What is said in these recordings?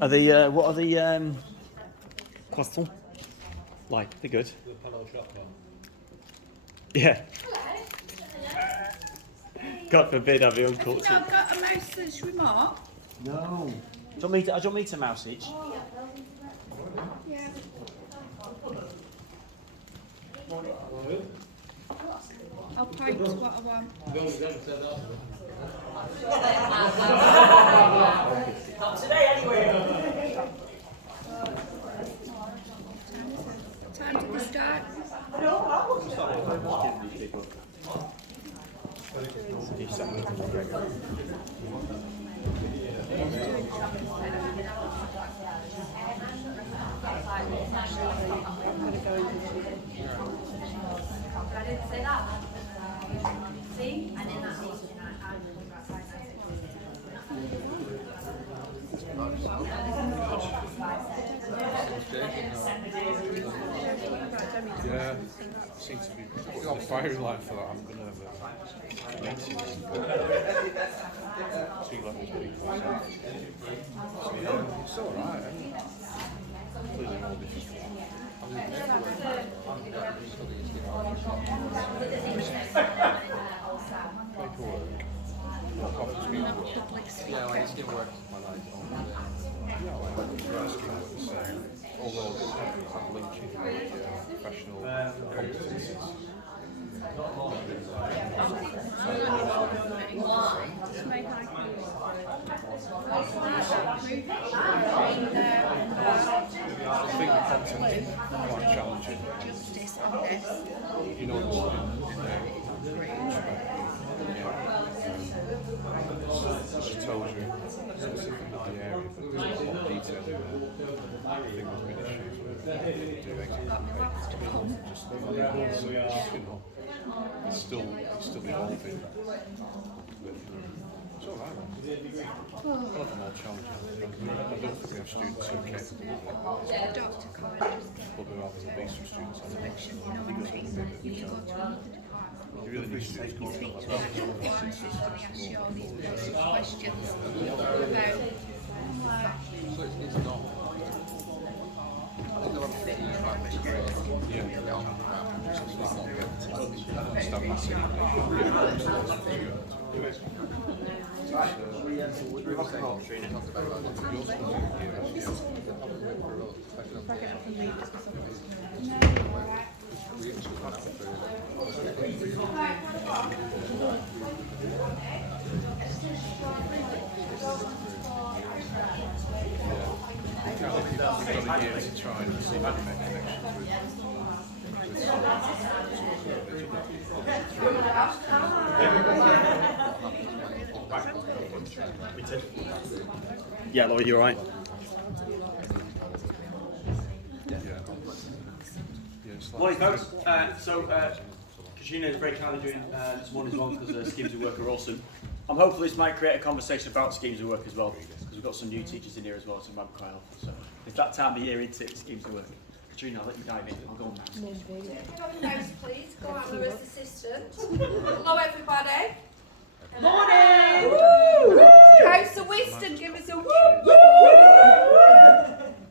Are the what are the croissants like? They're good. The panel chocolate. Yeah. God forbid I've been Have uncultured. you not got a mouse's remote? No. Do you want me to mouse each? Yeah. I'll point what I want. Not today, anyway. Time to the start. I didn't say that. See? I did that meeting. Yeah, seems to be. We've got a firing line for that. I'm going to have a meeting. 2 levels people. So yeah, it's alright. Clearly all different. Paperwork. Yeah, like it's going to work. Yeah, like you're asking what it's saying. Although I'm linking professional competencies. Just make like I think the content is quite challenging. justice on this. You know it tells you specifically the area, but there's a lot of detail in there. I think there's been issues with do exit papers to come, just it's still evolving. But, it's all right. A lot more challenging. I don't think we have students who are capable of it. Dr. College But there will be some students on the you know, when treatment, you go to another department. You really need students going Speak to to them before and she's going to ask you all these basic questions about So it's not. I think a lot of things about this career. Yeah. Get on with that. It's not good. Understand massive You've got a year to try and see if you can make connections Yeah, Lloyd, you alright? Morning, folks. Katrina is very kindly doing this morning's one because schemes of work are awesome. I'm hopeful this might create a conversation about schemes of work as well, because we've got some new teachers in here as well, so it might be quite helpful. So it's that time of year, isn't it, schemes of work. Katrina, I'll let you dive in. I'll go on now. House, please. Go out there as assistant. Hello, everybody. Morning! Katrina Whiston, give us a woo woo.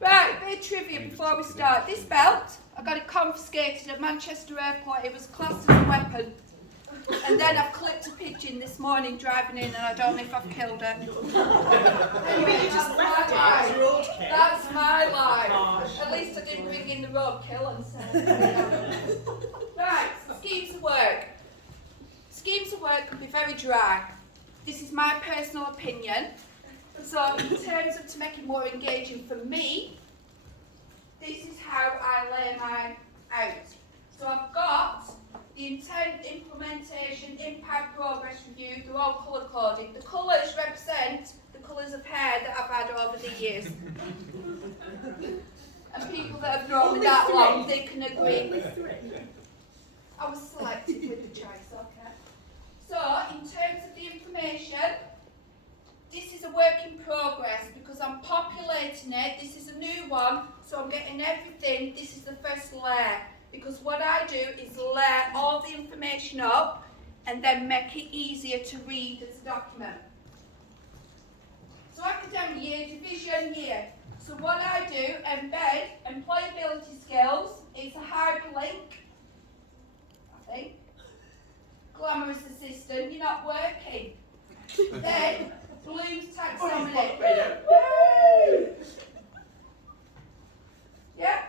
Right, bit of trivia before we start. This belt, I got it confiscated at Manchester Airport. It was classed as a weapon. And then I've clipped a pigeon this morning driving in, and I don't know if I've killed her. That's my life. At least I didn't bring in the roadkill and say. Right, schemes of work. Schemes of work can be very dry. This is my personal opinion. So in terms of to make it more engaging for me, this is how I lay mine out. So I've got the intent, implementation, impact, progress review. They're all colour coded. The colours represent the colours of hair that I've had over the years. And people that have known me that long, they can agree. I was selected with the choice, okay? So, in terms of the information, this is a work in progress because I'm populating it. This is a new one, so I'm getting everything. This is the first layer. Because what I do is layer all the information up and then make it easier to read as a document. So academic year, division year. So what I do, embed employability skills. It's a hyperlink, I think. Glamorous assistant, you're not working. Then, Bloom's taxonomy. Yeah?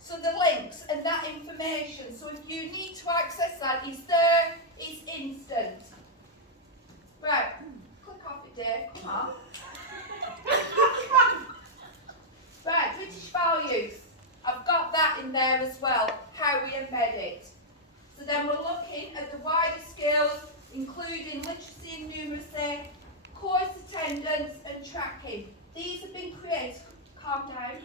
So the links and that information. So if you need to access that, it's there, it's instant. Right, click off it, Dave, come on. Right, British values. I've got that in there as well, how we embed it. So then we're looking at the wider skills, including literacy and numeracy, course attendance and tracking. These have been created, calm down.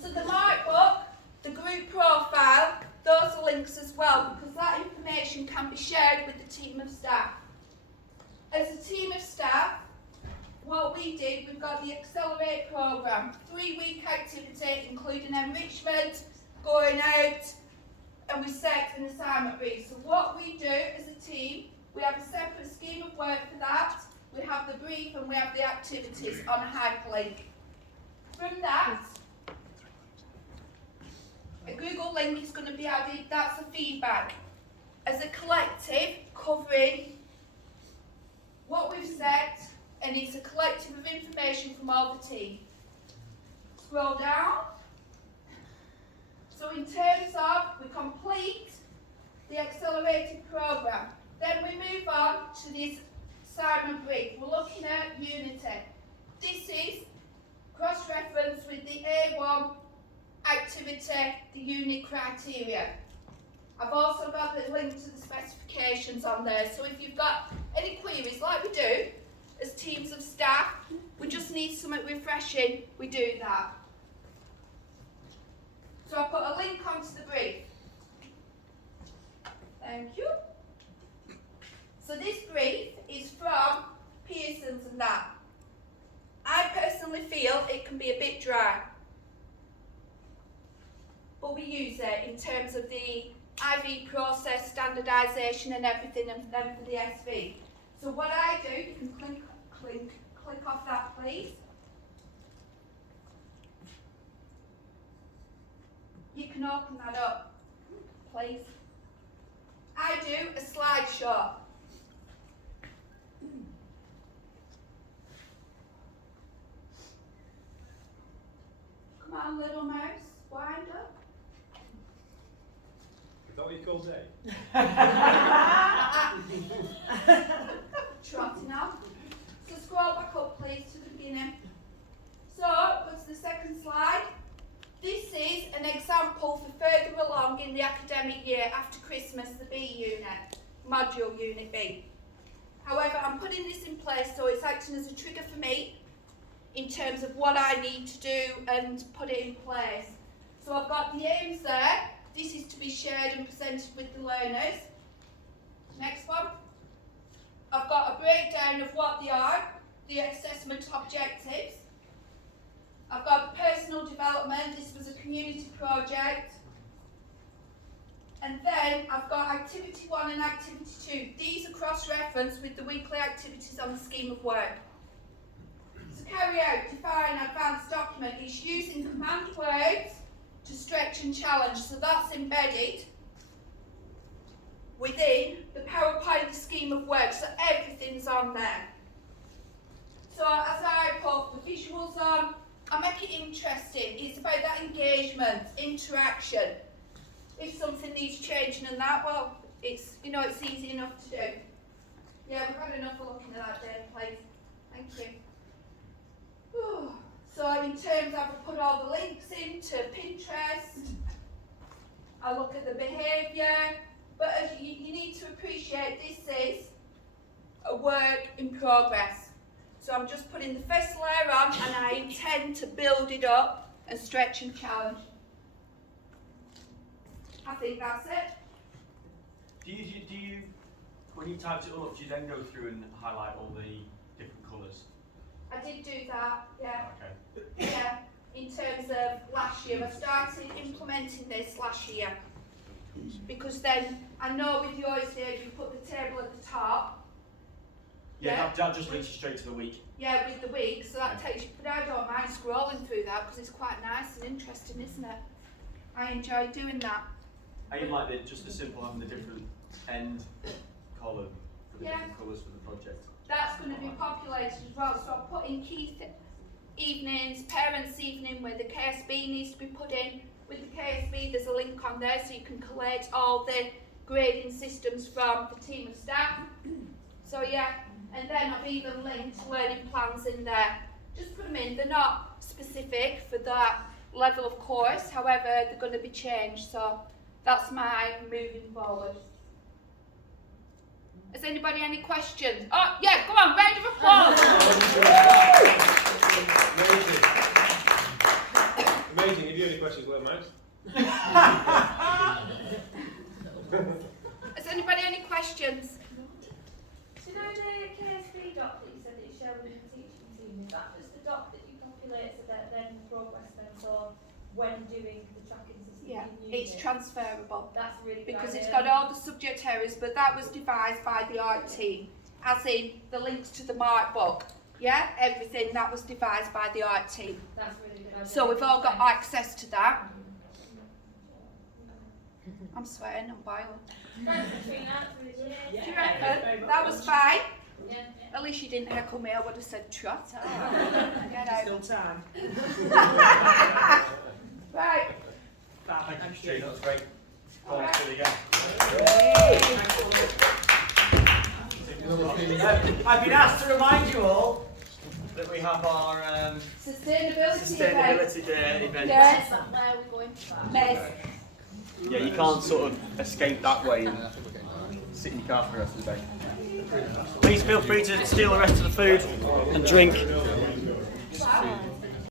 So the mark book, the group profile, those are links as well, because that information can be shared with the team of staff. As a team of staff, what we did, we've got the Accelerate programme, 3-week activity, including enrichment, going out, and we set an assignment brief. So what we do as a team, we have a separate scheme of work for that. We have the brief and we have the activities on a hyperlink. From that, a Google link is going to be added. That's the feedback. As a collective, covering what we've set, and it's a collective of information from all the team. Scroll down. So in terms of, we complete the accelerated programme. Then we move on to this assignment brief. We're looking at Unity. This is cross-reference with the A1 activity, the unit criteria. I've also got the link to the specifications on there. So if you've got any queries, like we do, as teams of staff, we just need something refreshing, we do that. So I put a link onto the brief. Thank you. So this brief is from Pearson's and that. I personally feel it can be a bit dry, but we use it in terms of the IV process, standardisation and everything, and then for the SV. So what I do, you can click off that, please. You can open that up, please. I do a slideshow. Come on, little mouse, wind up. Is that what you call Dave? Trotting up. So scroll back up, please, to the beginning. So, go to the second slide. This is an example for further along in the academic year after Christmas, the B unit, module unit B. However, I'm putting this in place so it's acting as a trigger for me in terms of what I need to do and put it in place. So I've got the aims there. This is to be shared and presented with the learners. Next one. I've got a breakdown of what they are, the assessment objectives. I've got personal development, this was a community project. And then I've got activity 1 and activity 2. These are cross-referenced with the weekly activities on the scheme of work. So carry out, define, advanced document. It's using command words to stretch and challenge. So that's embedded within the PowerPoint, the scheme of work. So everything's on there. So as I put the visuals on, I make it interesting. It's about that engagement, interaction. If something needs changing and that, well, it's easy enough to do. Yeah, we've had enough of looking at that there, please. Thank you. Whew. So in terms of, I put all the links into Pinterest. I look at the behaviour, but as you need to appreciate this is a work in progress. So I'm just putting the first layer on and I intend to build it up and stretch and challenge. I think that's it. Do you, when you typed it all up, do you then go through and highlight all the different colours? I did do that, yeah. Okay. Yeah, in terms of last year. I started implementing this last year. Because then, I know with yours, Dave, you put the table at the top. Yeah, that just links you straight to the week. Yeah, with the week, so that takes you, but I don't mind scrolling through that because it's quite nice and interesting, isn't it? I enjoy doing that. I even like just the simple having the different end column for the Yeah. different colours for the project. That's going to be populated as well, so I'll put in key evenings, parents' evening where the KSB needs to be put in. With the KSB, there's a link on there so you can collate all the grading systems from the team of staff. So yeah, and then I've even linked learning plans in there. Just put them in. They're not specific for that level of course, however, they're going to be changed. So that's my moving forward. Has anybody any questions? Oh yeah, come on, round of applause. Amazing. If you have any questions, let them out. Has anybody any questions? Do you know the KSB doc that you said that you shared with the teaching team? Is that just the doc that you populate so that then progress then so when doing the tracking system Yeah, you can use it's it? transferable That's a really good because idea. it's got all the subject areas, but that was devised by the art team, as in the links to the mark book. Yeah, everything that was devised by the art team. That's a really good idea. So we've all got access to that. I'm sweating, I'm boiling. Thanks, Katrina. That's really good. Do you reckon? That was fine. Yeah. At least you didn't heckle me, I would have said trot. Get out. Still time. Right. Thanks, Jane. That was great. Alright. There you go. I've been asked to remind you all that we have our Sustainability Sustainability Day event. Yes. Where are we going for that? Mess. Yeah, you can't sort of escape that way and sit in your car for the rest of the day. Please feel free to steal the rest of the food and drink